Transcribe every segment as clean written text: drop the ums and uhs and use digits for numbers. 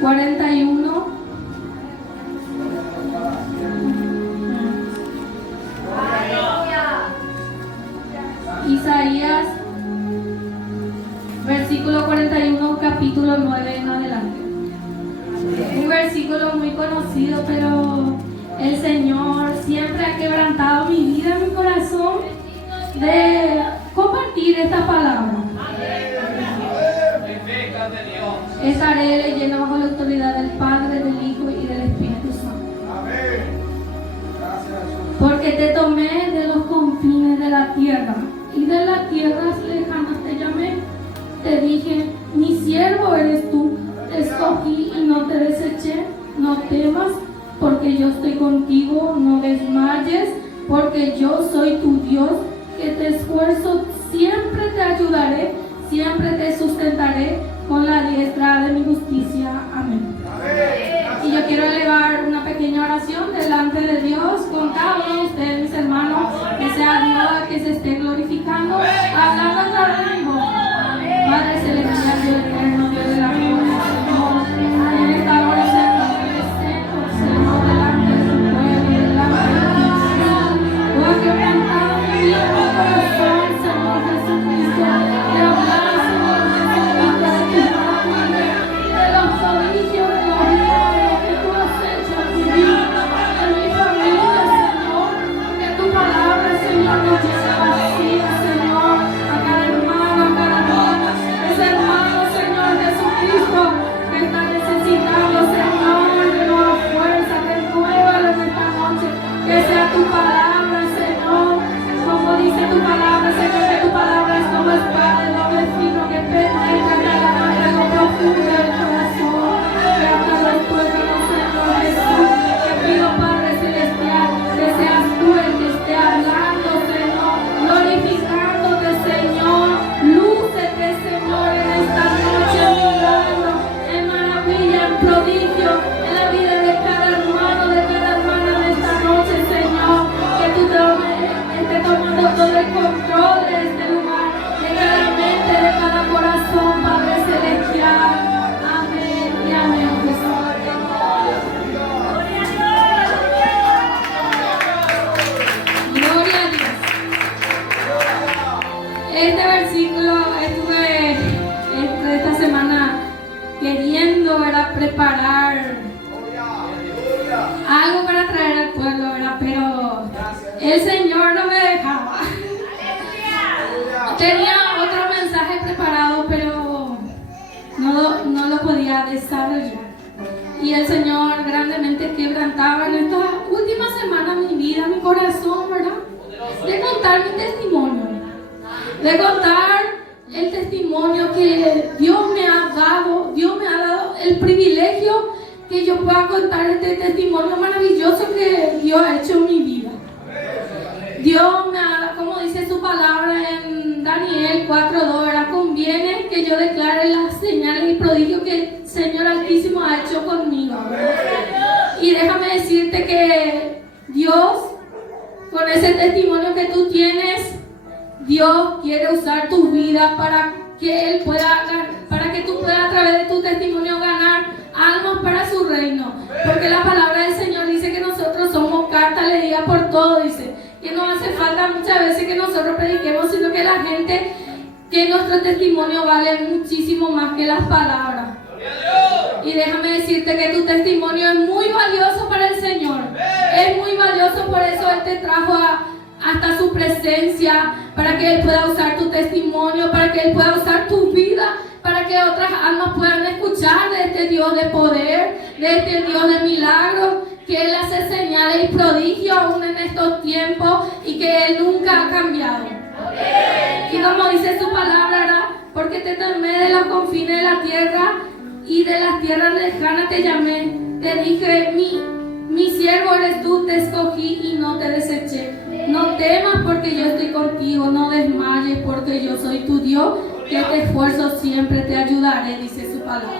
41. Isaías, versículo 41, capítulo 9 en adelante. Un versículo muy conocido, pero el Señor siempre ha quebrantado mi vida, mi corazón, de compartir esta palabra. Estaré leyendo bajo la autoridad del Padre, del Hijo y del Espíritu Santo. Porque te tomé de los confines de la tierra, y de las tierras lejanas te llamé. Te dije, mi siervo eres tú, te escogí y no te deseché. No temas, porque yo estoy contigo, no desmayes, porque yo soy tu Dios, que te esfuerzo, siempre te ayudaré, siempre te sustentaré con la diestra de mi justicia. Amén. Y yo quiero elevar una pequeña oración delante de Dios con cada uno de ustedes, mis hermanos, que sea Dios que se esté glorificando, hablando a través de mi voz. Padre celestial, Dios eterno, Dios de la gloria, Señor, en esta hora, Señor, presento, Señor, delante de su pueblo, delante de ti, Señor. Tú has quebrantado mi vida, mi corazón, Señor Jesucristo, de hablar, Señor Jesucristo, de tu familia, de los orígenes, de los milagros que tú has hecho en mi vida, en mi familia, Señor, que tu palabra, Señor, nos llena vacía, Señor, a cada hermano, a cada hermana, ese hermano, Señor Jesucristo, que está necesitando, Señor, de nueva fuerza, renuévalo en esta noche, que sea tu palabra, Señor, como dice tu palabra, Señor, que tu palabra es como espada de doble filo que penetra cada parte de lo profundo del corazón, que hasta los tuétanos, Señor Jesús. Te pido, Padre celestial, que seas tú el que esté hablando, Señor, glorificándote, Señor, lúcete, Señor, en esta noche, en milagro, en maravilla, en prodigio, en la vida de cada hermano, de cada hermana de esta noche, Señor, que tú estés tomando todo el control de este lugar, de cada mente, de cada corazón, Padre celestial. Amén y amén, Jesús. Gloria a Dios. Este versículo estuve esta semana queriendo, ¿verdad?, preparar algo para traer al pueblo, ¿verdad? Pero el Señor no me dejaba. Tenía otro mensaje preparado, pero no lo podía desarrollar. Y el Señor grandemente quebrantaba en esta última semana mi vida, mi corazón, ¿verdad? De contar mi testimonio. De contar el testimonio que Dios me ha dado. Dios me ha dado el privilegio que yo pueda contar este testimonio maravilloso que Dios ha hecho en mi vida. Dios me ha dado, como dice su palabra en Daniel 4:2, ¿verdad? Conviene que yo declare las señales y prodigios que el Señor Altísimo ha hecho conmigo. Y déjame decirte que Dios, con ese testimonio que tú tienes, Dios quiere usar tu vida para que tú puedas a través de tu testimonio ganar almas para su reino. Porque la palabra del Señor dice que nosotros somos carta leída por todo, dice. Que no hace falta muchas veces que nosotros prediquemos, sino que la gente, que nuestro testimonio vale muchísimo más que las palabras. Y déjame decirte que tu testimonio es muy valioso para el Señor. Es muy valioso, por eso Él te trajo hasta su presencia, para que Él pueda usar tu testimonio, para que Él pueda usar tu vida, para que otras almas puedan escuchar de este Dios de poder, de este Dios de milagros, que Él hace señales y prodigios aún en estos tiempos y que Él nunca ha cambiado. Y como dice su palabra, ¿verdad? Porque te tomé de los confines de la tierra y de las tierras lejanas te llamé. Te dije, mi siervo eres tú, te escogí y no te deseché. No temas porque yo estoy contigo, no desmayes porque yo soy tu Dios, que te esfuerzo siempre te ayudaré, dice su palabra.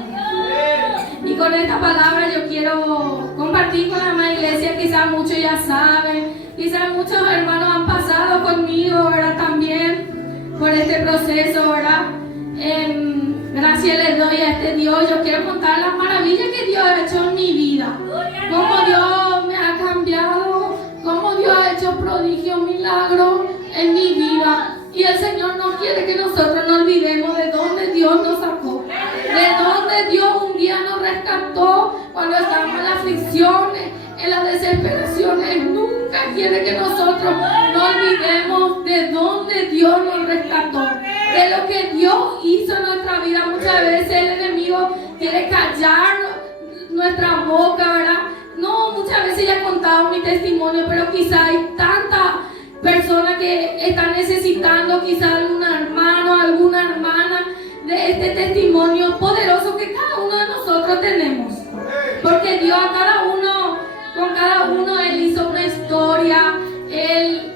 Y con esta palabra yo quiero compartir con la amada iglesia. Quizás muchos ya saben, quizás muchos hermanos han pasado conmigo, ¿verdad? También por este proceso, ¿verdad? Gracias le doy a este Dios. Yo quiero contar las maravillas que Dios ha hecho en mi vida. Cómo Dios me ha cambiado. Cómo Dios ha hecho prodigios, milagros en mi vida. Y el Señor no quiere que nosotros nos olvidemos de dónde Dios nos sacó. De dónde Dios un día nos rescató cuando estábamos en las aflicciones, en las desesperaciones. Nunca quiere que nosotros nos olvidemos de dónde Dios nos rescató. De lo que Dios hizo en nuestra vida. Muchas veces el enemigo quiere callar nuestra boca, ¿verdad? No, muchas veces ya he contado mi testimonio, pero quizá hay tantas personas que están necesitando, quizá algún hermano, alguna hermana, de este testimonio poderoso que cada uno de nosotros tenemos. Porque Dios a cada uno, con cada uno, Él hizo una historia. Él,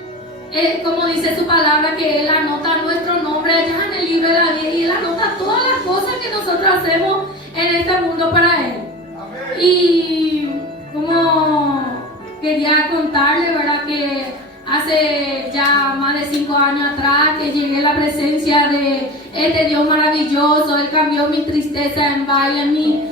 como dice su palabra, que Él anota nuestro nombre allá en el libro de la vida y Él anota todas las cosas que nosotros hacemos en este mundo para Él. Y como quería contarle, ¿verdad? Que hace ya más de 5 años atrás que llegué a la presencia de este Dios maravilloso. Él cambió mi tristeza en baile,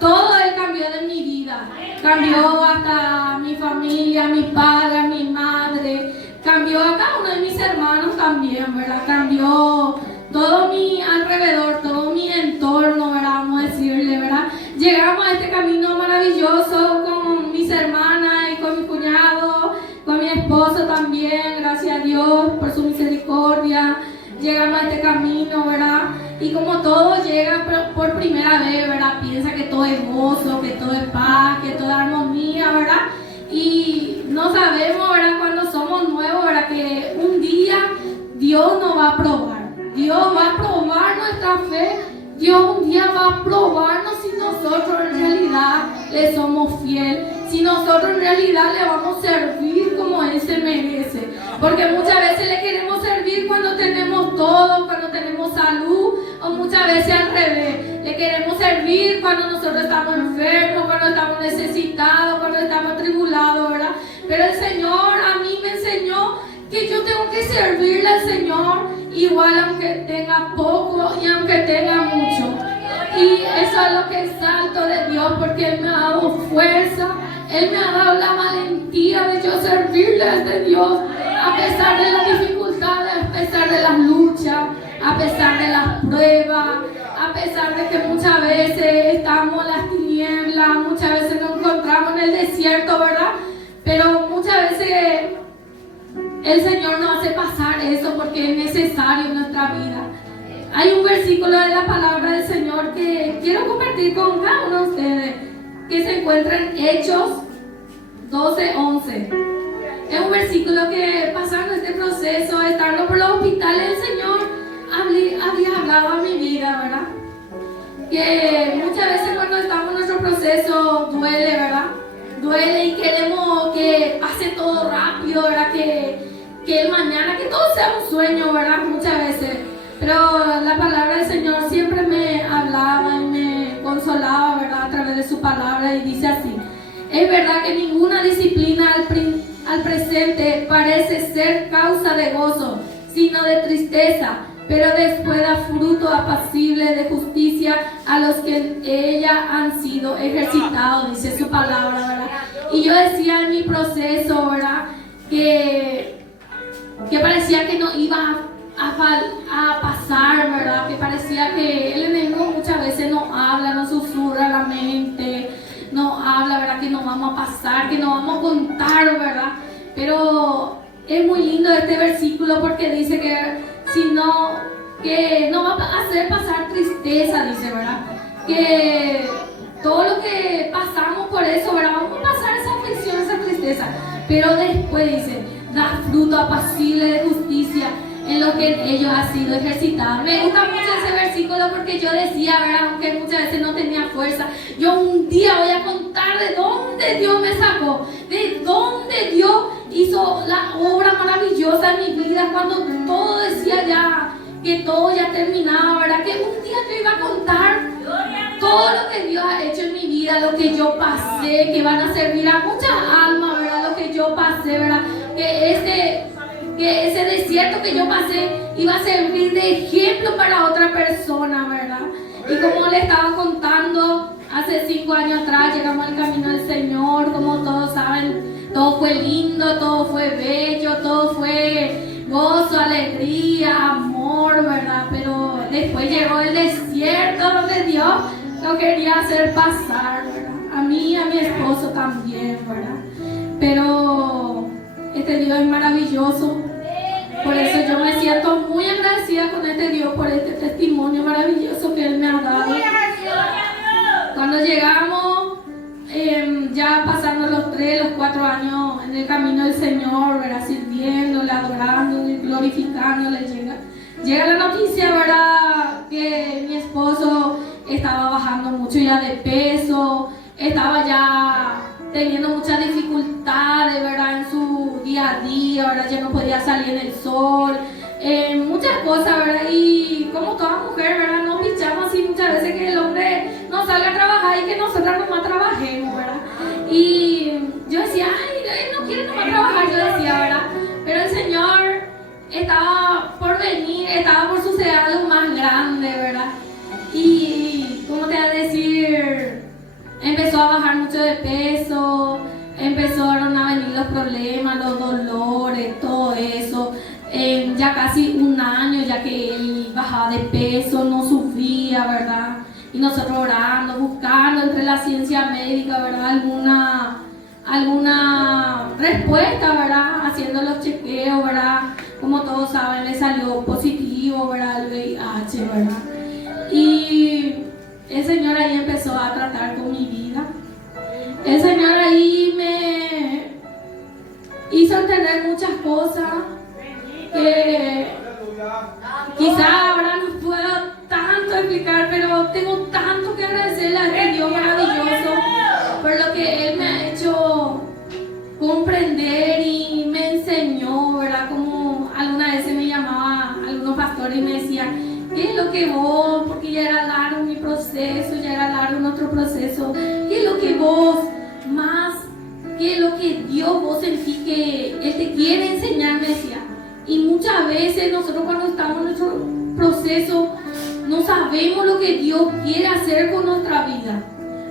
todo Él cambió de mi vida. Cambió hasta mi familia, mi padre, mi madre. Cambió a cada uno de mis hermanos también, ¿verdad? Cambió todo mi alrededor, todo mi entorno, ¿verdad? Vamos a decirle, ¿verdad? Llegamos a este camino maravilloso con mis hermanas y con mi cuñado, con mi esposo también, gracias a Dios por su misericordia. Llegamos a este camino, ¿verdad? Y como todo llega por primera vez, ¿verdad? Piensa que todo es gozo, que todo es paz, que todo es armonía, ¿verdad? Y no sabemos, ¿verdad? Cuando somos nuevos, ¿verdad? Que un día Dios nos va a probar. Dios va a probar nuestra fe. Dios un día va a probarnos si nosotros en realidad le somos fieles. Si nosotros en realidad le vamos a servir como Él se merece. Porque muchas veces le queremos servir cuando tenemos todo, cuando tenemos salud, o muchas veces al revés. Le queremos servir cuando nosotros estamos enfermos, cuando estamos necesitados, cuando estamos atribulados, ¿verdad? Pero el Señor a mí me enseñó que yo tengo que servirle al Señor igual aunque tenga poco y aunque tenga mucho. Y eso es lo que exalto de Dios, porque Él me ha dado fuerza, Él me ha dado la valentía de yo servirle a este Dios, a pesar de las dificultades, a pesar de las luchas, a pesar de las pruebas, a pesar de que muchas veces estamos en las tinieblas, muchas veces nos encontramos en el desierto, ¿verdad? Pero muchas veces el Señor nos hace pasar eso porque es necesario en nuestra vida. Hay un versículo de la palabra del Señor que quiero compartir con cada uno de ustedes, que se encuentra en Hechos 12:11. Es un versículo que, pasando este proceso, estando por los hospitales, el Señor había hablado a mi vida, ¿verdad? Que muchas veces cuando estamos en nuestro proceso duele, ¿verdad? Duele y queremos que pase todo rápido, ¿verdad? Que el mañana, que todo sea un sueño, ¿verdad? Muchas veces. Pero la palabra del Señor siempre me hablaba y me consolaba, ¿verdad? A través de su palabra, y dice así: es verdad que ninguna disciplina al presente parece ser causa de gozo, sino de tristeza, pero después da fruto apacible de justicia a los que en ella han sido ejercitados, dice su palabra, ¿verdad? Y yo decía en mi proceso, ¿verdad? Que parecía que no iba a pasar, ¿verdad? Que parecía que el enemigo muchas veces nos habla, nos susurra la mente, nos habla, ¿verdad? Que no vamos a pasar, que no vamos a contar, ¿verdad? Pero es muy lindo este versículo porque dice que no va a hacer pasar tristeza, dice, ¿verdad? Que todo lo que pasamos por eso, ¿verdad? Vamos a pasar esa aflicción, esa tristeza, pero después dice, da fruto apacible de justicia en lo que ellos han sido ejercitados. Me gusta mucho ese versículo porque yo decía, ¿verdad? Aunque muchas veces no tenía fuerza, yo un día voy a contar de dónde Dios me sacó, de dónde Dios hizo la obra maravillosa en mi vida, cuando todo decía ya que todo ya terminaba, ¿verdad? Que un día yo iba a contar todo lo que Dios ha hecho en mi vida, lo que yo pasé, que van a servir a muchas almas, ¿verdad? Lo que yo pasé, ¿verdad? Que ese desierto que yo pasé iba a servir de ejemplo para otra persona, ¿verdad? Y como le estaba contando, hace 5 años atrás llegamos al camino del Señor, como todos saben, todo fue lindo, todo fue bello, todo fue gozo, alegría, amor, ¿verdad? Pero después llegó el desierto donde Dios lo quería hacer pasar, ¿verdad? A mí y a mi esposo también, ¿verdad? Pero este Dios es maravilloso. Por eso yo me siento muy agradecida con este Dios por este testimonio maravilloso que Él me ha dado. Cuando llegamos, ya pasando los 3, los 4 años en el camino del Señor, ¿verdad? Sirviéndole, adorándole, glorificándole, llega la noticia, ¿verdad? Que mi esposo estaba bajando mucho ya de peso, estaba ya teniendo muchas dificultades, ¿verdad? En su día a día, ¿verdad? Ya no podía salir en el sol, muchas cosas, ¿verdad? Y como toda mujer, ¿verdad? Nos pichamos así muchas veces que el hombre no salga a trabajar y que nosotras nomás trabajemos, ¿verdad? Y yo decía, ay, él no quiere nomás trabajar, yo decía, ¿verdad? Pero el Señor estaba por venir, estaba por suceder algo más grande, ¿verdad? Y, ¿cómo te voy a decir? Empezó a bajar mucho de peso, empezaron a venir los problemas, los dolores, todo eso. Ya casi 1 año ya que él bajaba de peso, no sufría, ¿verdad? Y nosotros orando, buscando entre la ciencia médica, ¿verdad? Alguna respuesta, ¿verdad? Haciendo los chequeos, ¿verdad? Como todos saben, le salió positivo, ¿verdad? El VIH, ¿verdad? Y el Señor ahí empezó a tratar con mi vida. El Señor ahí me hizo entender muchas cosas que quizá ahora no puedo tanto explicar, pero tengo tanto que agradecerle a este Dios maravilloso por lo que Él me ha hecho comprender y me enseñó, ¿verdad? Como algunas veces me llamaban algunos pastores y me decían, ¿qué es lo que vos? Porque ya era largo mi proceso, ya era largo nuestro proceso. ¿Qué es lo que vos más, qué es lo que Dios vos sentís que Él te quiere enseñar? Me decía. Y muchas veces nosotros cuando estamos en nuestro proceso no sabemos lo que Dios quiere hacer con nuestra vida.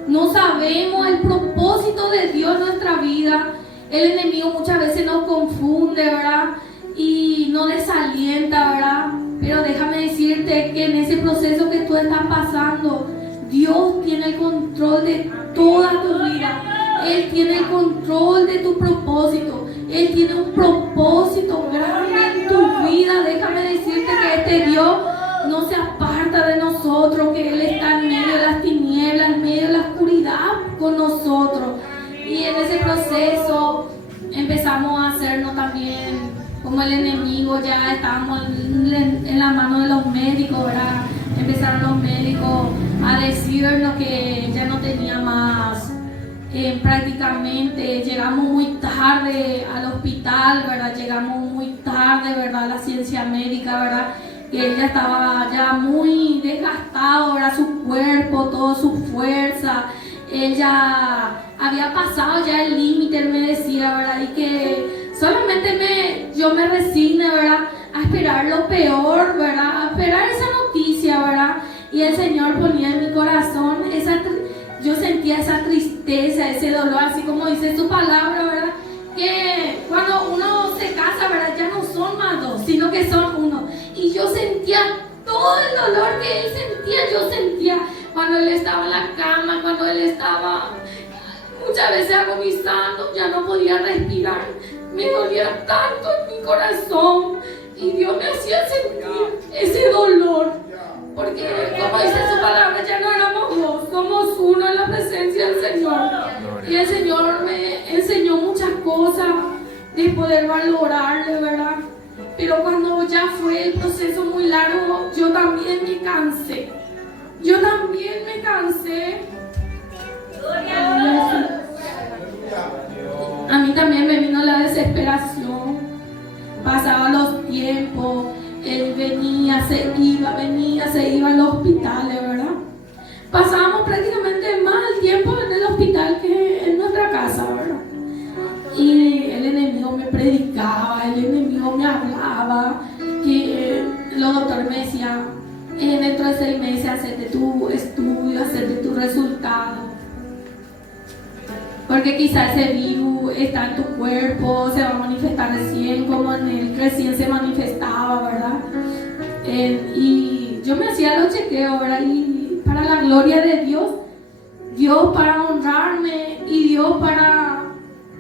No sabemos el propósito de Dios en nuestra vida. El enemigo muchas veces nos confunde, ¿verdad? Y nos desalienta, ¿verdad? Pero déjame decirte que en ese proceso que tú estás pasando, Dios tiene el control de toda tu vida. Él tiene el control de tu propósito. Él tiene un propósito grande en tu vida. Déjame decirte que este Dios no se aparta de nosotros, que Él está en medio de las tinieblas, en medio de la oscuridad con nosotros. Y en ese proceso empezamos a hacernos también como el enemigo, ya estábamos en la mano de los médicos, ¿verdad? Empezaron los médicos a decirnos que ya no tenía más, prácticamente llegamos muy tarde al hospital, ¿verdad? Llegamos muy tarde, ¿verdad? A la ciencia médica, ¿verdad? Que ella estaba ya muy desgastado, ¿verdad? Su cuerpo, toda su fuerza. Ella había pasado ya el límite, él me decía, ¿verdad? Y que solamente yo me resigné, ¿verdad? A esperar lo peor, ¿verdad? A esperar esa noticia, ¿verdad? Y el Señor ponía en mi corazón yo sentía esa tristeza, ese dolor, así como dice su palabra, ¿verdad? Que cuando uno se casa, ¿verdad? Ya no son más 2, sino que son 1. Y yo sentía todo el dolor que él sentía, yo sentía cuando él estaba en la cama, cuando él estaba muchas veces agonizando, ya no podía respirar. Me dolía tanto en mi corazón y Dios me hacía sentir ese dolor. Porque, como dice su palabra, ya no éramos 2, somos 1 en la presencia del Señor. Y el Señor me enseñó muchas cosas de poder valorarle, ¿verdad? Pero cuando ya fue el proceso muy largo, yo también me cansé. A mí también me vino la desesperación. Pasaban los tiempos. Él venía, se iba al hospital, ¿verdad? Pasábamos prácticamente más el tiempo en el hospital que en nuestra casa, ¿verdad? Y el enemigo me predicaba, el enemigo me hablaba, que los doctores me decían, dentro de 6 meses, hacerte tu estudio, hacerte tu resultado. Porque quizás ese virus está en tu cuerpo, se va a manifestar recién, como en él recién se manifestaba, ¿verdad? Y yo me hacía los chequeos, ¿verdad? Y para la gloria de Dios, Dios para honrarme y Dios para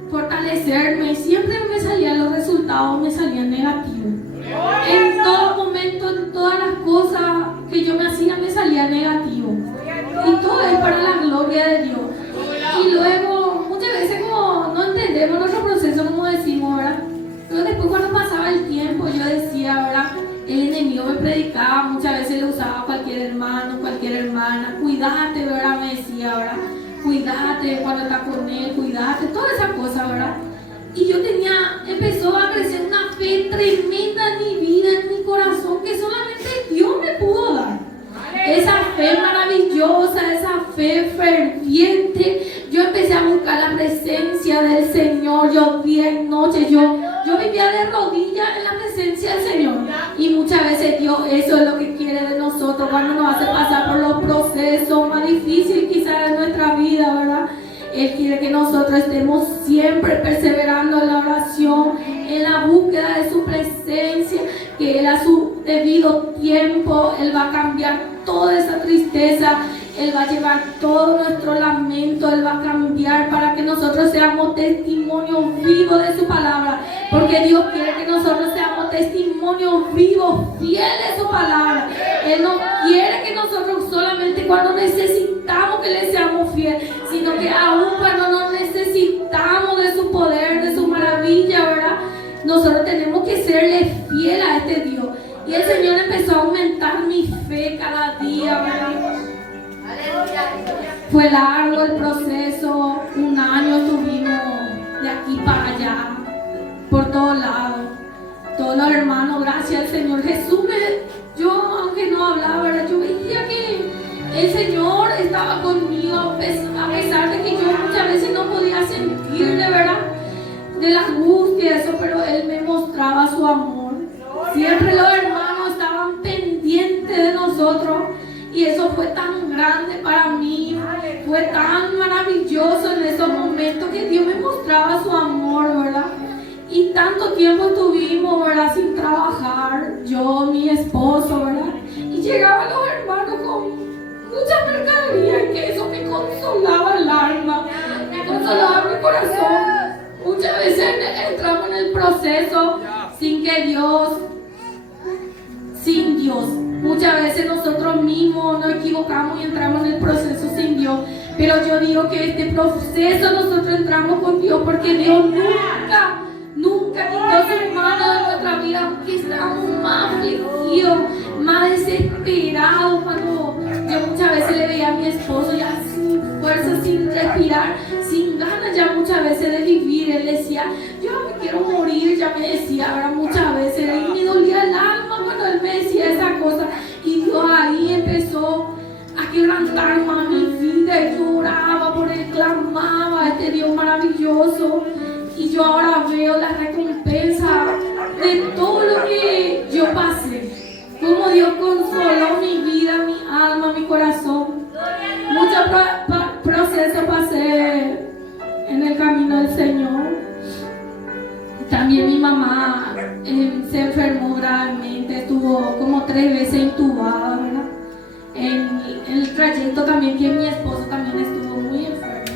fortalecerme, siempre me salían los resultados, me salían negativos. En todo momento, en todas las cosas que yo me hacía, me salía negativo. Y todo es para la gloria de Dios. Y luego, muchas veces como no entendemos nuestro proceso, como decimos, ¿verdad? Pero después cuando pasaba el tiempo, yo decía, ¿verdad? El enemigo me predicaba, muchas veces lo usaba cualquier hermano, cualquier hermana. Cuídate, ¿verdad? Me decía, ¿verdad? Cuídate cuando estás con él, cuídate, todas esas cosas, ¿verdad? Y yo empezó a crecer una fe tremenda en mi vida, en mi corazón, que solamente Dios me pudo dar. Esa fe maravillosa, esa fe ferviente. Yo empecé a buscar la presencia del Señor. Yo día y noche, yo vivía de rodillas en la presencia del Señor. Y muchas veces Dios, eso es lo que quiere de nosotros cuando nos hace pasar por los procesos más difíciles quizás de nuestra vida, ¿verdad? Él quiere que nosotros estemos siempre perseverando en la oración, en la búsqueda de su presencia, que Él a su debido tiempo, Él va a cambiar toda esa tristeza, Él va a llevar todo nuestro lamento, Él va a cambiar para que nosotros seamos testimonio vivo de su palabra, porque Dios quiere que nosotros seamos testimonio vivo, fiel de su palabra. Él no quiere que nosotros solamente cuando necesitamos que le seamos fieles, sino que aún cuando no necesitamos de su poder, de su maravilla, ¿verdad? Nosotros tenemos que serle fiel a este Dios. Y el Señor empezó a aumentar mi fe cada día, ¿verdad? Fue largo el proceso, 1 año estuvimos de aquí para allá, por todos lados. Todos los hermanos, gracias al Señor Jesús, yo aunque no hablaba, ¿verdad? Yo veía que el Señor estaba conmigo, a pesar de que yo muchas veces no podía sentir de verdad, de la angustia, eso, pero Él me mostraba su amor. Siempre los hermanos estaban pendientes de nosotros y eso fue tan grande para mí, fue tan maravilloso en esos momentos que Dios me mostraba su amor, ¿verdad? Y tanto tiempo estuvimos, ¿verdad? Sin trabajar, yo, mi esposo, ¿verdad? Y llegaban los hermanos con mucha mercadería y que eso me consolaba el alma, me consolaba mi corazón. Muchas veces entramos en el proceso sin Dios. Muchas veces nosotros mismos nos equivocamos y entramos en el proceso sin Dios. Pero yo digo que este proceso nosotros entramos con Dios porque Dios nunca quitó su mano de nuestra vida, aunque estábamos más afligidos, más desesperados. Cuando yo muchas veces le veía a mi esposo ya sin fuerza, sin respirar, sin ganas ya muchas veces de vivir. Él decía, yo me quiero morir, ya me decía, ahora muchas veces, y me dolía el alma cuando él me decía esa cosa. Y Dios ahí empezó a quebrantar más mi vida, y yo oraba por él, clamaba a este Dios maravilloso. Y yo ahora veo la recompensa de todo lo que yo pasé. Cómo Dios consoló mi vida, mi alma, mi corazón. Muchos procesos pasé en el camino del Señor. También mi mamá se enfermó gravemente, estuvo como 3 veces intubada, ¿verdad? En el trayecto también que mi esposo también estuvo muy enfermo.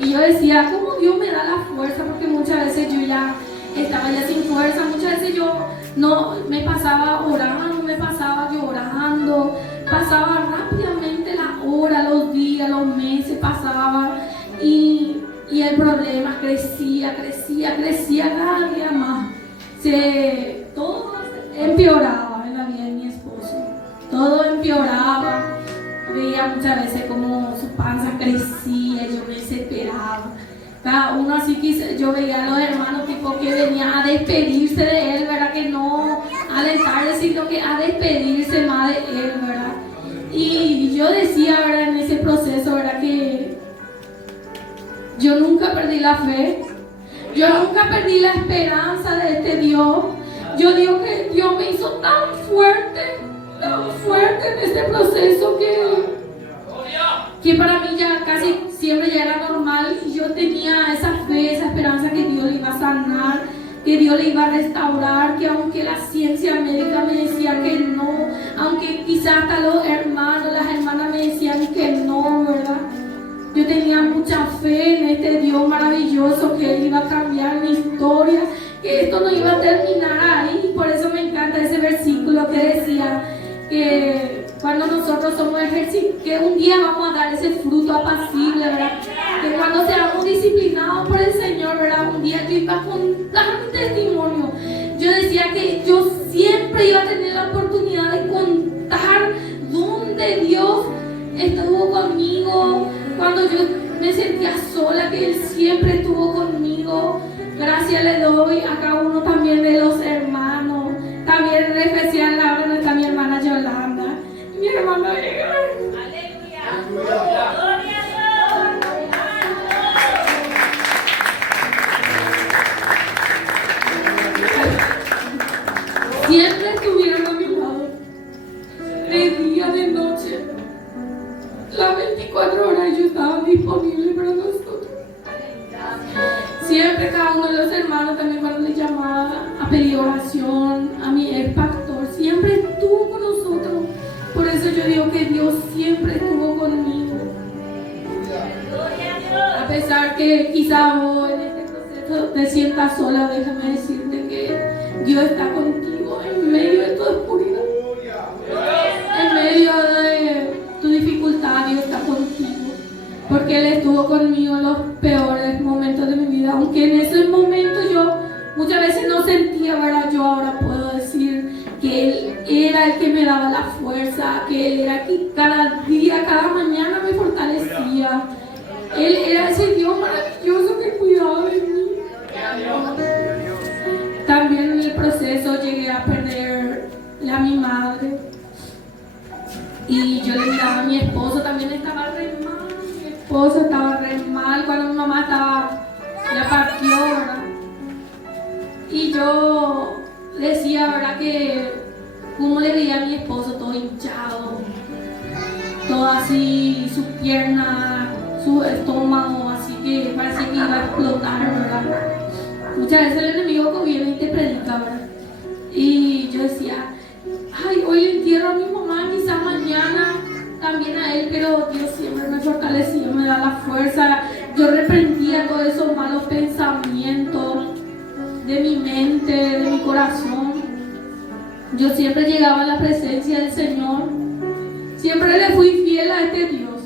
Y yo decía, ¿cómo Dios me da la fuerza? Porque muchas veces yo ya estaba ya sin fuerza, muchas veces yo no me pasaba orando, me pasaba llorando, pasaba rápidamente las horas, los días, los meses pasaban y el problema crecía cada día más. Todo empeoraba en la vida de mi esposo, todo empeoraba. Veía muchas veces como su panza crecía, yo me desesperaba. Cada uno así que yo veía a los hermanos tipo que venían a despedirse de él, ¿verdad? Que no a alentarle, sino que a despedirse más de él, ¿verdad? Y yo decía, ¿verdad? En ese proceso, ¿verdad? Que yo nunca perdí la fe, yo nunca perdí la esperanza de este Dios. Yo digo que Dios me hizo tan fuerte fuerte en este proceso que para mí ya casi siempre ya era normal, y yo tenía esa fe, esa esperanza que Dios le iba a sanar, que Dios le iba a restaurar, que aunque la ciencia médica me decía que no, aunque quizás hasta los hermanos, las hermanas me decían que no, ¿verdad? Yo tenía mucha fe en este Dios maravilloso, que Él iba a cambiar mi historia, que esto no iba a terminar ahí. Por eso me encanta ese versículo que decía que cuando nosotros somos ejércitos, que un día vamos a dar ese fruto apacible, ¿verdad? Que cuando seamos disciplinados por el Señor, ¿verdad? Un día yo iba a contar mi testimonio. Yo decía que yo siempre iba a tener la oportunidad de contar dónde Dios estuvo conmigo, cuando yo me sentía sola, que Él siempre estuvo conmigo. Gracias le doy a cada uno también de los hermanos. También en especial ahora está mi hermana Yolanda, mi hermana Edgar. Siempre estuvieron a mi lado, de día, de noche. Las 24 horas ellos estaban disponibles para nosotros. Siempre cada uno de los hermanos, también cuando le llamaba a pedir oración, a mi ex pastor, siempre estuvo con nosotros. Por eso yo digo que Dios siempre estuvo conmigo. A pesar que quizá vos en este proceso te sientas sola, déjame decirte que Dios está contigo en medio de tu oscuridad. En medio de tu dificultad, Dios está contigo. Porque Él estuvo conmigo en los peores momentos de mi vida. Aunque en esos momentos yo muchas veces no sentía, ¿verdad? Yo ahora puedo decir que Él era el que me daba la fuerza, que Él era el que cada día, cada mañana me fortalecía. Él era ese Dios maravilloso que cuidaba de mí. También en el proceso llegué a perder a mi madre. Y yo le miraba a mi esposo, también estaba re mal. Mi esposo estaba re mal cuando mi mamá ya partió, ¿verdad? Y yo decía, ¿verdad? Que como le veía a mi esposo todo hinchado, todo así, su pierna, su estómago, así que parece que iba a explotar, ¿verdad? Muchas veces el enemigo viene y te predica, ¿verdad? Y yo decía, ay, hoy le entierro a mi mamá, quizás mañana también a él, pero Dios siempre me fortalecía, me da la fuerza. Yo reprendía todos esos malos pensamientos de mi mente, de mi corazón. Yo siempre llegaba a la presencia del Señor. Siempre le fui fiel a este Dios.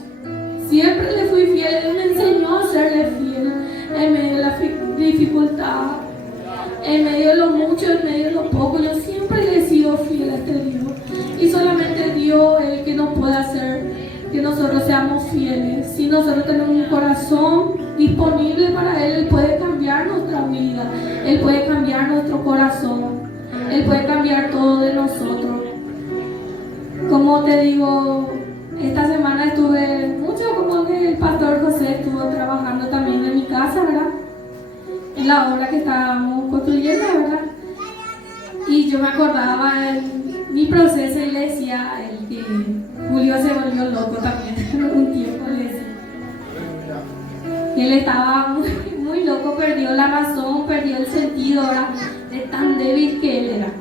Siempre le fui fiel. Él me enseñó a serle fiel en medio de la dificultad, en medio de lo mucho, en medio de lo poco. Yo siempre le he sido fiel a este Dios. Y solamente Dios es el que nos puede hacer que nosotros seamos fieles. Si nosotros tenemos un corazón disponible para Él, Él puede cambiar nuestra vida. Él puede cambiar nuestro corazón. Él puede cambiar todo de nosotros. Como te digo, esta semana estuve mucho, como que el pastor José estuvo trabajando también en mi casa, ¿verdad? En la obra que estábamos construyendo, ¿verdad? Y yo me acordaba de mi proceso y le decía a él que Julio se volvió loco también. Un tiempo le decía. Él estaba muy loco, perdió la razón, perdió el sentido, ¿verdad? De tan débil que él era.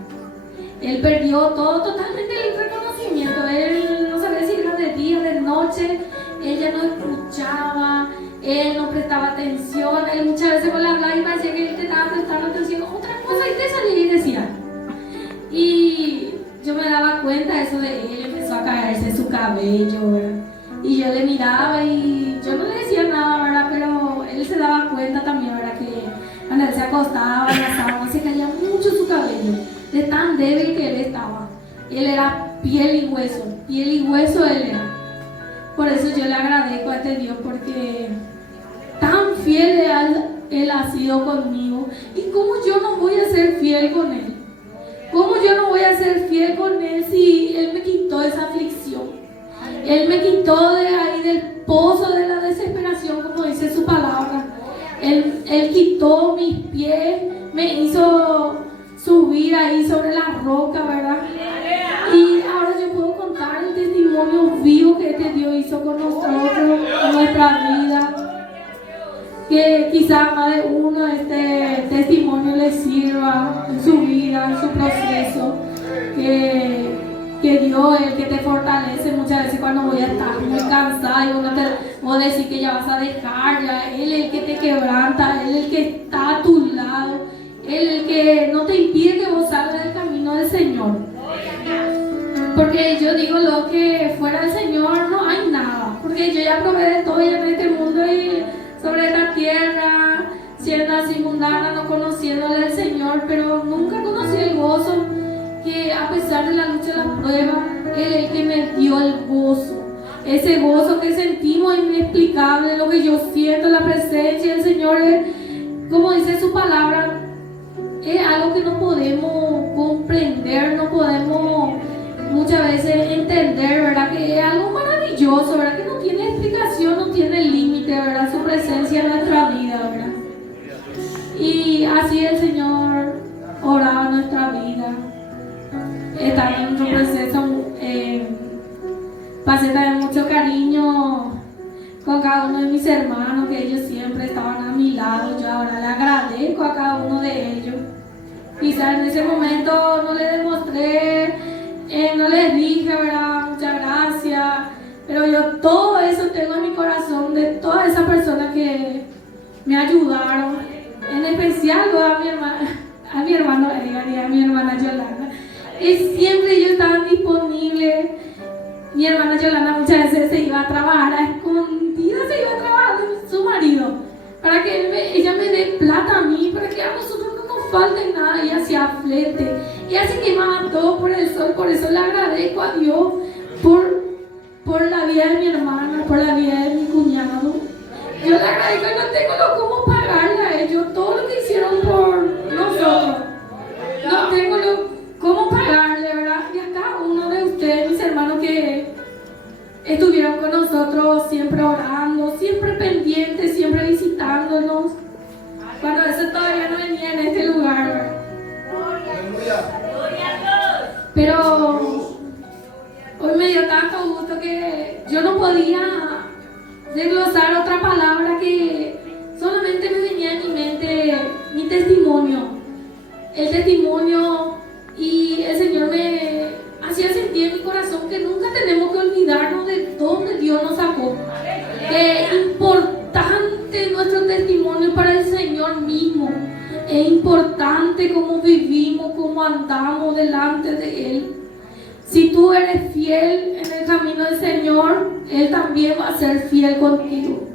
Él perdió todo, totalmente el reconocimiento. Él no sabía si era de día, de noche. Él ya no escuchaba, él no prestaba atención. Él muchas veces con las lágrimas parecía que él te estaba prestando atención a otra cosa y te salía y decía. Y yo me daba cuenta de eso de él, empezó a caerse su cabello, ¿verdad? Y yo le miraba y yo no le decía nada, ¿verdad? Pero él se daba cuenta también, ¿verdad? Que cuando él se acostaba en la sábana se caía mucho su cabello, de tan débil que él estaba. Él era piel y hueso él era. Por eso yo le agradezco a este Dios, porque tan fiel él ha sido conmigo. ¿Y cómo yo no voy a ser fiel con Él? ¿Cómo yo no voy a ser fiel con Él si Él me quitó esa aflicción? Él me quitó de ahí del pozo de la desesperación, como dice su palabra. Él quitó mis pies, me hizo subir ahí sobre la roca, ¿verdad? Y ahora yo puedo contar con nosotros en nuestra vida. Que quizá más de uno este testimonio le sirva en su vida, en su proceso. Que Dios es el que te fortalece muchas veces cuando voy a estar muy cansada y vos decís que ya vas a dejar, ya Él es el que te quebranta, Él es el que está a tu lado, Él es el que no te impide que vos salgas del camino del Señor. Porque yo digo lo que fuera del Señor no hay nada, porque yo ya probé de todo ya en este mundo y sobre esta tierra, siendo así mundana, no conociéndole al Señor, pero nunca conocí el gozo que a pesar de la lucha y la prueba, Él es el que me dio el gozo. Ese gozo que sentimos inexplicable, lo que yo siento en la presencia del Señor, es, como dice su palabra, es algo que no podemos comprender, no podemos muchas veces entender, ¿verdad? Que es algo maravilloso, ¿verdad? Que no tiene explicación, no tiene límite, ¿verdad? Su presencia en nuestra vida, ¿verdad? Y así el Señor oraba en nuestra vida. Está en nuestro proceso, pasé también mucho cariño con cada uno de mis hermanos, que ellos siempre estaban a mi lado. Yo ahora le agradezco a cada uno de ellos. Quizás en ese momento no les demostré, no les dije, ¿verdad? Muchas gracias, pero yo todo eso tengo en mi corazón de todas esas personas que me ayudaron, en especial a mi hermano Edgar y a mi hermana Yolanda. Y siempre ellos estaban disponibles. Mi hermana Yolanda muchas veces se iba a trabajar a escondidas, se iba a trabajar con su marido para que ella me dé plata a mí, para que a nosotros no nos falte nada. Y hacía flete, y así quemaba todo por el sol. Por eso le agradezco a Dios por la vida de mi hermana, por la vida de mi cuñado. Yo le agradezco y no tengo cómo pagarle a ellos todo lo que hicieron por nosotros. No tengo cómo pagarle, ¿verdad? Y a cada uno de ustedes, mis hermanos, que estuvieron con nosotros siempre orando, siempre pendientes, siempre visitándonos, cuando eso todavía no venía en este lugar, ¿verdad? Pero hoy me dio tanto gusto que yo no podía desglosar otra palabra, que solamente me venía en mi mente mi testimonio. El testimonio, y el Señor me hacía sentir en mi corazón que nunca tenemos que olvidarnos de dónde Dios nos sacó. Que es importante nuestro testimonio para el Señor mismo. Es importante cómo vivimos, cómo andamos delante de Él. Si tú eres fiel en el camino del Señor, Él también va a ser fiel contigo.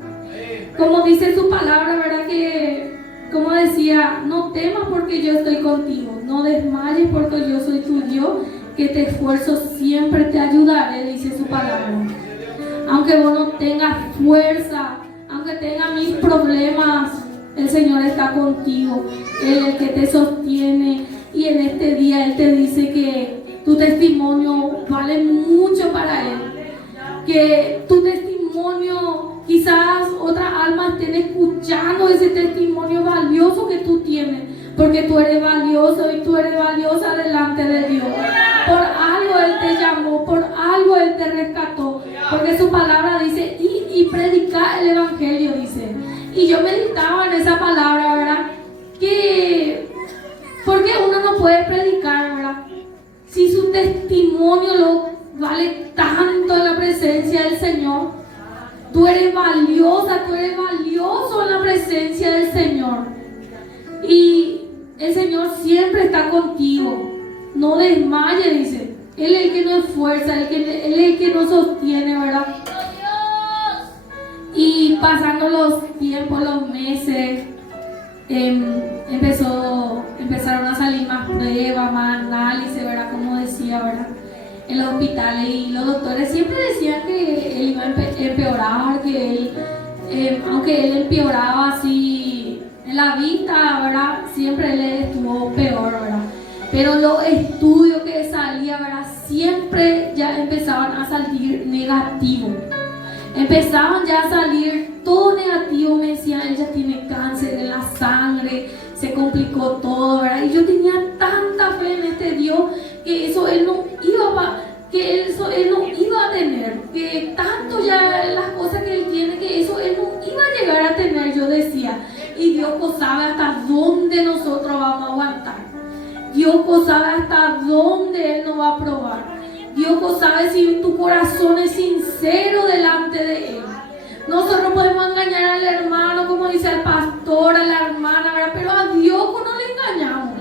Como dice su palabra, ¿verdad? Que, como decía, no temas porque yo estoy contigo. No desmayes porque yo soy tu Dios, que te esfuerzo, siempre te ayudaré, dice su palabra. Aunque vos no tengas fuerza, aunque tengas mil problemas, el Señor está contigo. Él es el que te sostiene. Y en este día Él te dice que tu testimonio vale mucho para Él. Que tu testimonio, quizás otras almas estén escuchando ese testimonio valioso que tú tienes. Porque tú eres valioso y tú eres valiosa delante de Dios. Por algo Él te llamó, por algo Él te rescató. Porque su palabra dice, y predicar el Evangelio, dice. Y yo meditaba en esa palabra, ¿verdad? Que, porque uno no puede predicar, ¿verdad? Si su testimonio lo vale tanto en la presencia del Señor. Tú eres valiosa, tú eres valioso en la presencia del Señor. Y el Señor siempre está contigo. No desmayes, dice. Él es el que nos esfuerza, Él es el que nos sostiene, ¿verdad? Y pasando los tiempos, los meses, empezaron a salir más pruebas, más análisis, ¿verdad? Como decía, ¿verdad? En los hospitales, y los doctores siempre decían que él iba a empeorar, que él, aunque él empeoraba así en la vista, ¿verdad? Siempre él estuvo peor, ¿verdad? Pero los estudios que salían, ¿verdad? Siempre ya empezaban a salir negativos. Empezaban ya a salir todo negativo. Me decían, ella tiene cáncer en la sangre, se complicó todo, ¿verdad? Y yo tenía tanta fe en este Dios que eso él no iba a tener, que tanto ya y yo decía, y Dios sabe hasta dónde nosotros vamos a aguantar. Dios sabe hasta dónde Él nos va a probar. Dios sabe si tu corazón es sincero delante de Él. Nosotros podemos engañar al hermano, como dice el pastor, a la hermana, ¿verdad? Pero a Dios no le engañamos.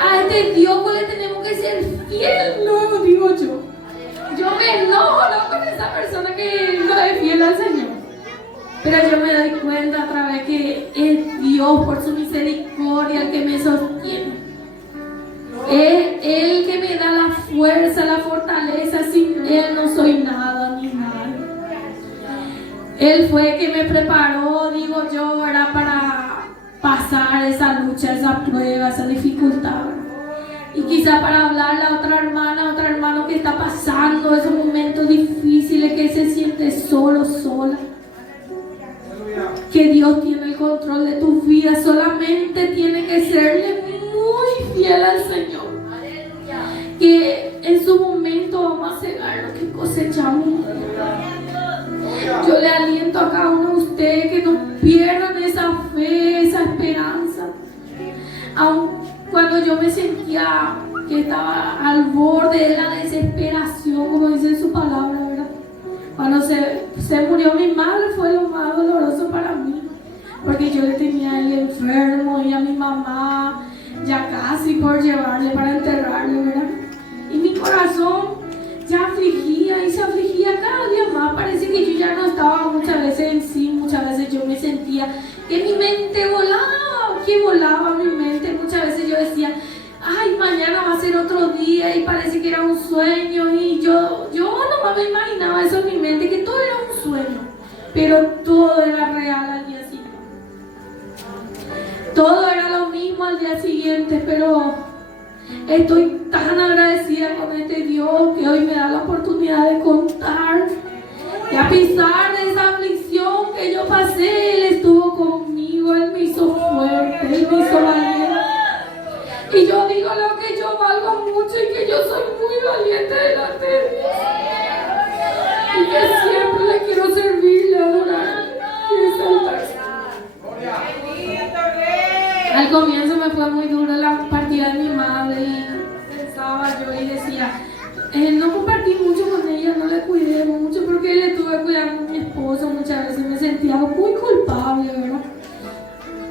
A este Dios le tenemos que ser fiel, no digo yo. Yo me enojo con esa persona que no es fiel al Señor. Pero yo me doy cuenta a través que es Dios por su misericordia el que me sostiene. Es Él que me da la fuerza, la fortaleza. Sin Él no soy nada ni nadie. Él fue el que me preparó, digo yo, era para pasar esa lucha, esa prueba, esa dificultad. Y quizá para hablarle a otra hermana, a otro hermano que está pasando esos momentos difíciles, que se siente solo, sola. Que Dios tiene el control de tu vida, solamente tiene que serle muy fiel al Señor. Que en su momento vamos a cegar lo que cosechamos. Yo le aliento a cada uno de ustedes que no pierdan esa fe, esa esperanza. Aun cuando yo me sentía que estaba al borde de la desesperación, como dice en su palabra, ¿verdad? Cuando se murió mi madre fue lo más doloroso para mí, porque yo le tenía a él enfermo y a mi mamá ya casi por llevarle para enterrarle, ¿verdad? Y mi corazón ya afligía y se afligía cada día más. Parece que yo ya no estaba muchas veces en sí, muchas veces yo me sentía que mi mente volaba, que volaba mi mente. Muchas veces yo decía, ay, mañana va a ser otro día, y parece que era un sueño, y yo no me imaginaba eso en mi mente, que todo era un sueño, pero todo era real al día siguiente. Todo era lo mismo al día siguiente, pero estoy tan agradecida con este Dios que hoy me da la oportunidad de contar que a pesar de esa aflicción que yo pasé, Él estuvo conmigo, Él me hizo fuerte, Él me hizo valiente. Y yo digo lo que yo valgo mucho y que yo soy muy valiente delante de Dios. Y que siempre le quiero servirle, adorar y exaltarse. Al comienzo me fue muy dura la partida de mi madre y pensaba yo y decía, no compartí mucho con ella, no le cuidé mucho porque le estuve cuidando a mi esposo. Muchas veces me sentía muy culpable, ¿verdad?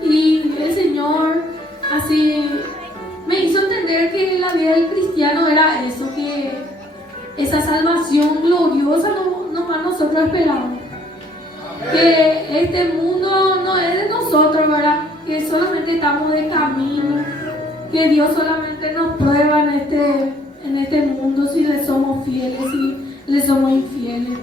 Y el Señor así me hizo entender que la vida del cristiano era eso, que esa salvación gloriosa nomás nosotros esperamos. Que este mundo no es de nosotros, ¿verdad? Que solamente estamos de camino, que Dios solamente nos prueba en este mundo si le somos fieles, si le somos infieles.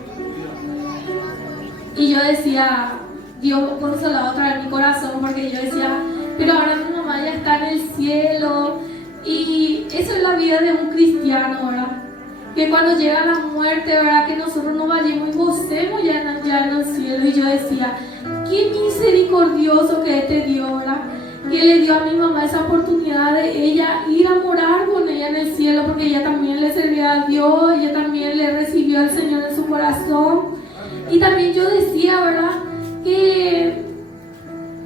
Y yo decía, Dios consolaba otra vez mi corazón, porque yo decía, pero ahora mi mamá ya está en el cielo, y eso es la vida de un cristiano, ¿verdad? Que cuando llega la muerte, ¿verdad? Que nosotros nos vayamos y gocemos ya en el cielo. Y yo decía, qué misericordioso que este Dios, ¿verdad? Que le dio a mi mamá esa oportunidad de ella ir a morar con ella en el cielo, porque ella también le servía a Dios, ella también le recibió al Señor en su corazón. Y también yo decía, ¿verdad? Que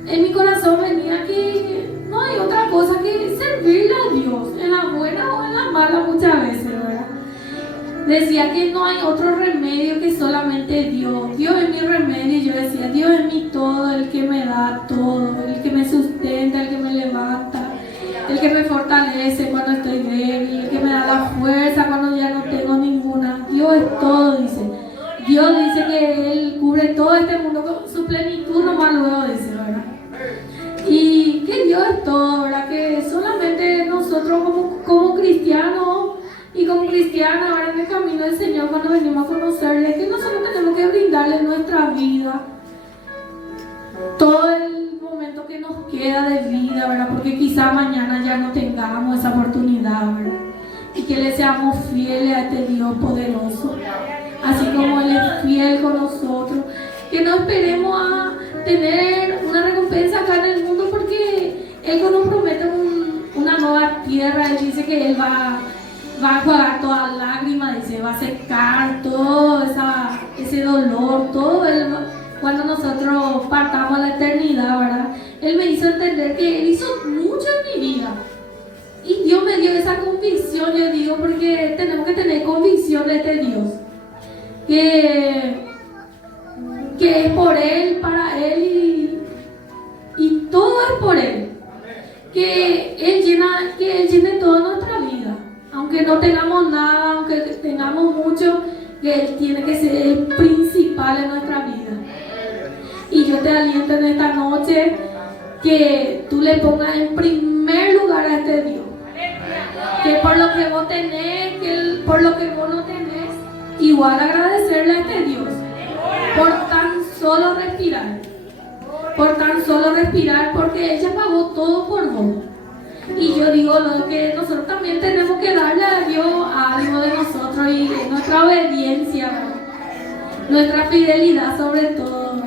en mi corazón venía que no hay otra cosa que servirle a Dios, en la buena o en la mala muchas veces, ¿verdad? Decía que no hay otro remedio que solamente Dios. Dios es mi remedio. Y yo decía, Dios es mi todo, el que me da todo, el que me sustenta, el que me levanta, el que me fortalece cuando estoy débil, el que me da la fuerza cuando ya no tengo ninguna. Dios es todo, dice. Dios dice que Él cubre todo este mundo con su plenitud, nomás luego dice, ¿verdad? Y que Dios es todo, ¿verdad? Que solamente nosotros como cristianos y como cristianas ahora en el camino del Señor, cuando venimos a conocerle, que nosotros tenemos que brindarle nuestra vida, todo el momento que nos queda de vida, ¿verdad? Porque quizá mañana ya no tengamos esa oportunidad, ¿verdad? Y que le seamos fieles a este Dios poderoso, así como Él es fiel con nosotros. Que no esperemos a tener una recompensa acá en el mundo, porque Él nos promete una nueva tierra. Él dice que Él va a enjuagar todas las lágrimas, dice, va a secar todo ese dolor, todo cuando nosotros partamos a la eternidad, Él me hizo entender que Él hizo mucho en mi vida. Y Dios me dio esa convicción, yo digo, porque tenemos que tener convicción de este Dios. Que es por Él, para Él y todo es por Él. Que Él llene toda nuestra vida. Aunque no tengamos nada, aunque tengamos mucho, que Él tiene que ser el principal en nuestra vida. Y yo te aliento en esta noche que tú le pongas en primer lugar a este Dios. Que por lo que vos tenés, por lo que vos no tenés, igual agradecerle a este Dios. Por tan solo respirar. Por tan solo respirar, porque ella pagó todo por vos. Y yo digo lo que nosotros también tenemos que darle a Dios algo de nosotros y de nuestra obediencia, nuestra fidelidad sobre todo.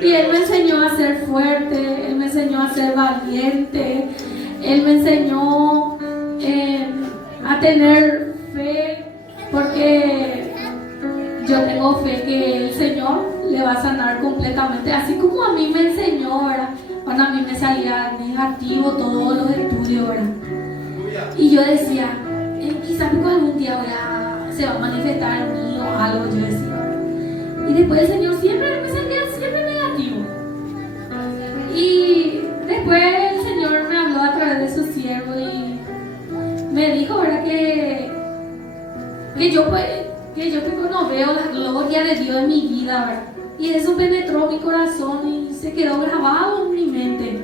Y Él me enseñó a ser fuerte, Él me enseñó a ser valiente, Él me enseñó a tener fe, porque yo tengo fe que el Señor le va a sanar completamente, así como a mí me enseñó, ¿verdad? Cuando a mí me salía negativo todos los estudios, ¿verdad? Y yo decía, quizás algún día se va a manifestar en mí o algo, yo decía. Y después el Señor siempre me salía negativo. Y después el Señor me habló a través de su siervo y me dijo, ¿verdad? Que yo no veo la gloria de Dios en mi vida, ¿verdad? Y eso penetró mi corazón y se quedó grabado en mi mente.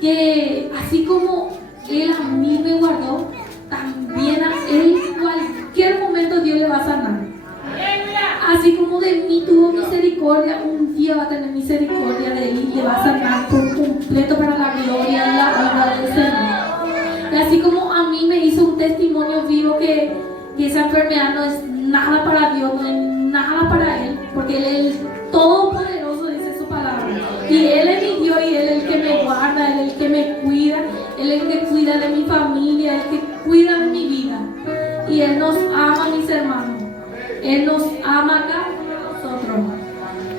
Que así como Él a mí me guardó, también a Él en cualquier momento Dios le va a sanar. Así como de mí tuvo misericordia, un día va a tener misericordia de Él y le va a sanar por completo para la gloria y la honra del Señor. Y así como a mí me hizo un testimonio vivo que esa enfermedad no es nada para Dios, no es nada para Él, porque Él es el todopoderoso, dice su palabra. Y Él es mi Dios y Él es el que me guarda, Él es el que me cuida, Él es el que cuida de mi familia, el que cuida de mi vida. Y Él nos ama, mis hermanos. Él nos ama acá con nosotros.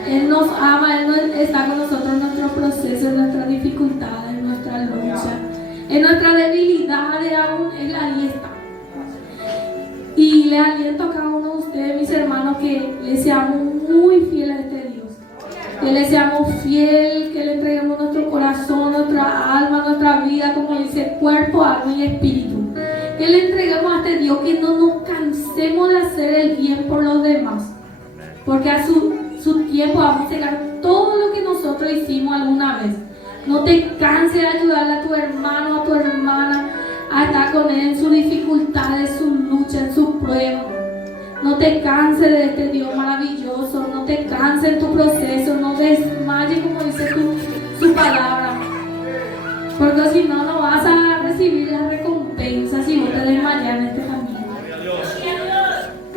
Él nos ama, Él está con nosotros en nuestro proceso, en nuestras dificultades, en nuestra lucha, en nuestras debilidades aún, Él ahí está. Y le aliento a cada uno de ustedes, mis hermanos, que le seamos muy fieles a este Dios. Que le seamos fieles, que le entreguemos nuestro corazón, nuestra alma, nuestra vida, como dice, cuerpo, alma y espíritu. Que le entreguemos a este Dios, que no nos cansemos de hacer el bien por los demás. Porque a su tiempo vamos a llegar todo lo que nosotros hicimos alguna vez. No te canses de ayudarle a tu hermano, a tu hermana, a estar con él en sus dificultades, en su lucha, en su prueba. No te canses de este Dios maravilloso, no te canses en tu proceso, no desmayes como dice su palabra. Porque si no, no vas a recibir la recompensa si vos te desmayas en este camino.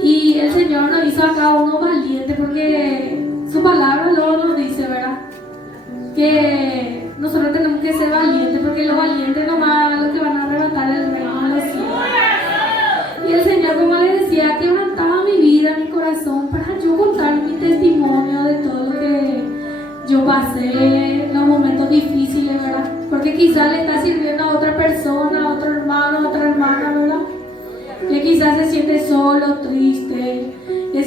Y el Señor nos hizo a cada uno valiente, porque su palabra luego nos dice, ¿verdad? Que nosotros tenemos que ser valientes, porque los valientes nomás son los que van a arrebatar el reino de los cielos. Y el Señor, como les decía, quebrantaba mi vida, mi corazón, para yo contar mi testimonio de todo lo que yo pasé, los momentos difíciles, ¿verdad? Porque quizás le está sirviendo a otra persona, a otro hermano, a otra hermana, ¿verdad? Que quizás se siente solo, triste, que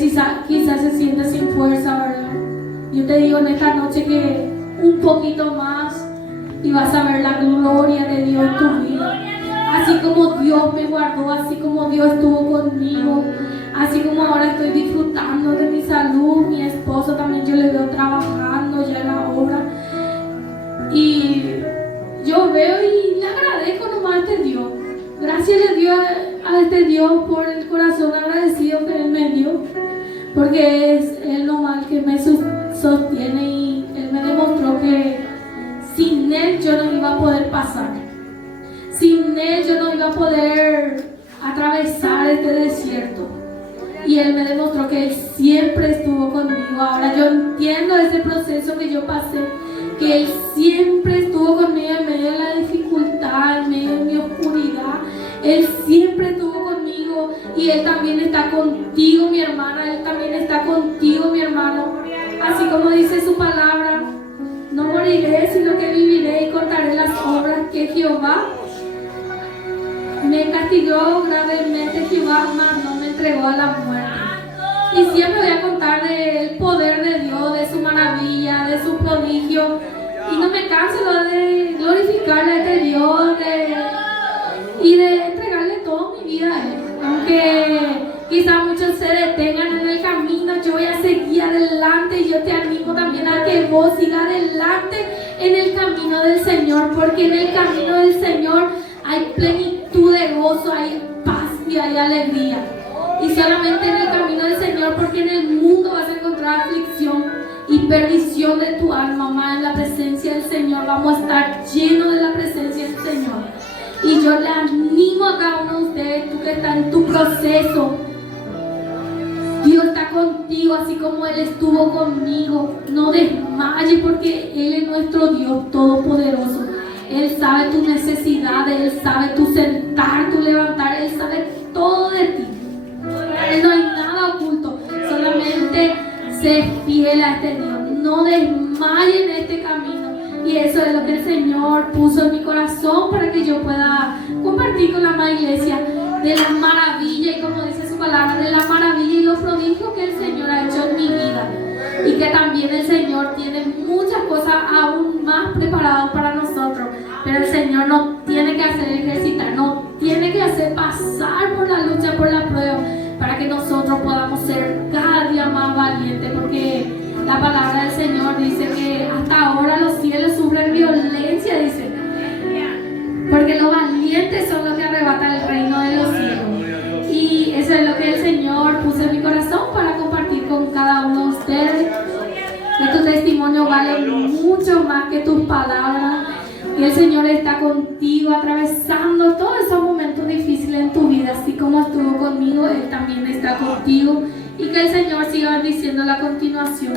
quizás se siente sin fuerza, ¿verdad? Yo te digo en esta noche que un poquito más y vas a ver la gloria de Dios en tu vida. Así como Dios me guardó, así como Dios estuvo conmigo, así como ahora estoy disfrutando de mi salud, mi esposo también yo le veo trabajando ya en la obra. Y yo veo y le agradezco nomás a este Dios. Gracias le dio a este Dios por el corazón agradecido que Él me dio, porque es Él nomás que me sostiene y Él me demostró que sin Él yo no iba a poder pasar. Sin Él yo no iba a poder atravesar este desierto. Y Él me demostró que Él siempre estuvo conmigo. Ahora yo entiendo ese proceso que yo pasé, que Él siempre estuvo conmigo en medio de la dificultad, en medio de mi oscuridad. Él siempre estuvo conmigo y Él también está contigo, mi hermana. Él también está contigo, mi hermano. Así como dice su palabra, no moriré, sino que viviré porque Jehová me castigó gravemente, Jehová mas no me entregó a la muerte. Y siempre voy a contar del poder de Dios, de su maravilla, de su prodigio. Y no me canso de glorificarle a este Dios y de entregarle toda mi vida a Él. Aunque quizás muchos se detengan en el camino, yo voy a seguir adelante y yo te animo también a que vos sigas adelante en el camino del Señor, porque en el camino del Señor hay plenitud de gozo, hay paz y hay alegría. Y solamente en el camino del Señor, porque en el mundo vas a encontrar aflicción y perdición de tu alma, más en la presencia del Señor vamos a estar llenos de la presencia del Señor. Y yo le animo a cada uno de ustedes, tú que estás en tu proceso, Dios está contigo, así como Él estuvo conmigo. No desmayes, porque Él es nuestro Dios todopoderoso. Él sabe tus necesidades, Él sabe tu sentar, tu levantar, Él sabe todo de ti. Para Él no hay nada oculto, solamente sé fiel a este Dios. No desmayes en este camino. Y eso es lo que el Señor puso en mi corazón para que yo pueda compartir con la amada iglesia de la maravilla, y como dice su palabra, de la maravilla y los prodigios que el Señor ha hecho en mi vida. Y que también el Señor tiene muchas cosas aún más preparadas para nosotros. Pero el Señor nos tiene que hacer ejercitar, nos tiene que hacer pasar por la lucha, por la prueba, para que nosotros podamos ser cada día más valientes. Porque la palabra del Señor dice que hasta ahora los cielos sufren violencia, dice. Porque los valientes son los que arrebatan el reino de los cielos. Y eso es lo que el Señor puso en mi corazón para compartir con cada uno de ustedes. Que tu testimonio vale mucho más que tus palabras. Que el Señor está contigo atravesando todos esos momentos difíciles en tu vida. Así como estuvo conmigo, Él también está contigo. Y que el Señor siga bendiciendo la continuación.